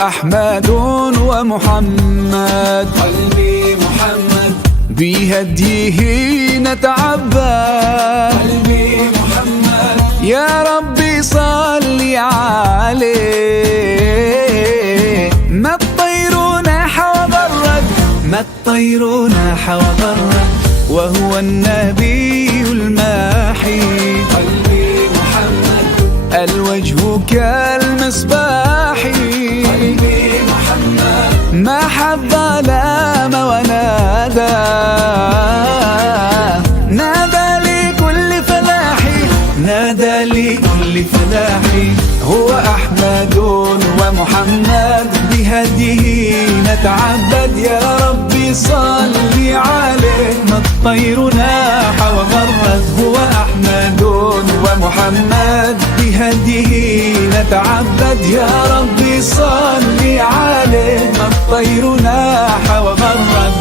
أحمد ومحمد، قلبي محمد بهديه نتعبد. قلبي محمد يا ربي صل عليه، ما الطير ناح وبرد، ما الطير ناح وبرد، وهو النبي الماحي. قلبي محمد الوجه كالمصباح، قلبي محمد ما حب ظلام ونادى، نادى لكل فلاحي، نادى لكل فلاحي. هو أحمد ومحمد، بهديه نتعبد. يا ربي صل عليه، ما الطير ناح وغرد. هو أحمد ومحمد، بهديه نتعبد. يا ربي صل عليه، ما الطير ناح وغرد.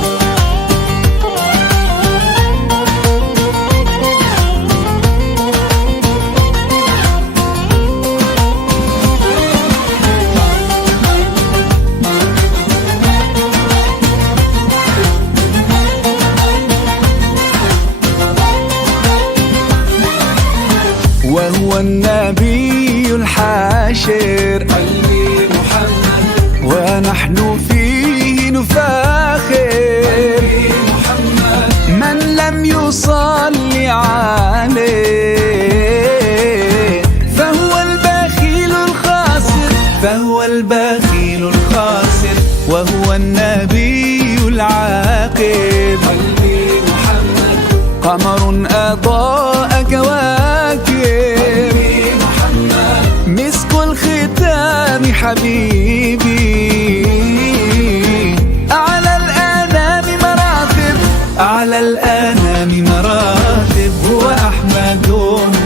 وهو النبي الحاشر. قلبي محمد ونحن فيه نفاخر، قلبي محمد من لم يصلي عليه فهو البخيل الخاسر، فهو البخيل الخاسر. وهو النبي العاقب. قلبي محمد قمر أضاء كواكب، قلبي محمد مسك الختام حبيبي، أعلى الآنام مراتب، على الأنام مراتب. هو أحمد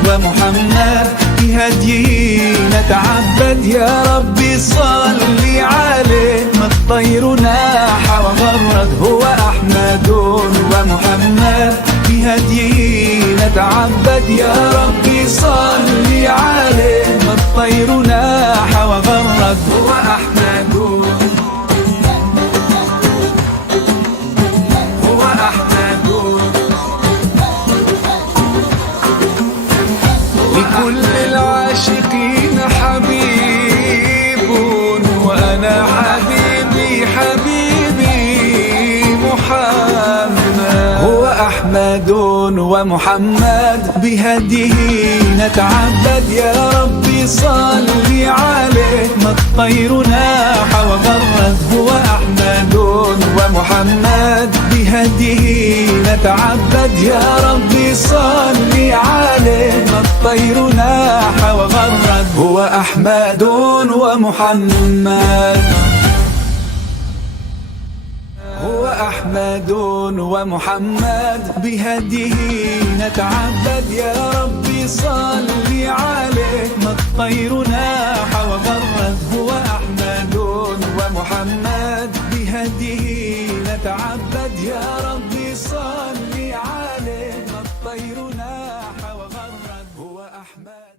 ومحمد، بهديه نتعبد. يا ربي صل عليه، ما الطير ناح وغرد. هو أحمد ومحمد، بهديه نتعبد. يا ربي صل عليه، ما الطير ناح وغرد. هو أحمد هو أحمد لكل العاشقين حبيب، وأنا حبيبي محمد. هو أحمد ومحمد، بهديه نتعبد. يا ربي صل عليه، ما الطير ناح وغرد. هو أحمد ومحمد، بهديه نتعبد. يا ربي صل عليه، ما الطير ناح وغرد. هو أحمد ومحمد، هو أحمد ومحمد، بهديه نتعبد. يا ربي صل عليه، ما الطير ناح وغرد. هو أحمد ومحمد، بهديه نتعبد. يا ربي صل عليه، ما الطير ناح وغرد. هو أحمد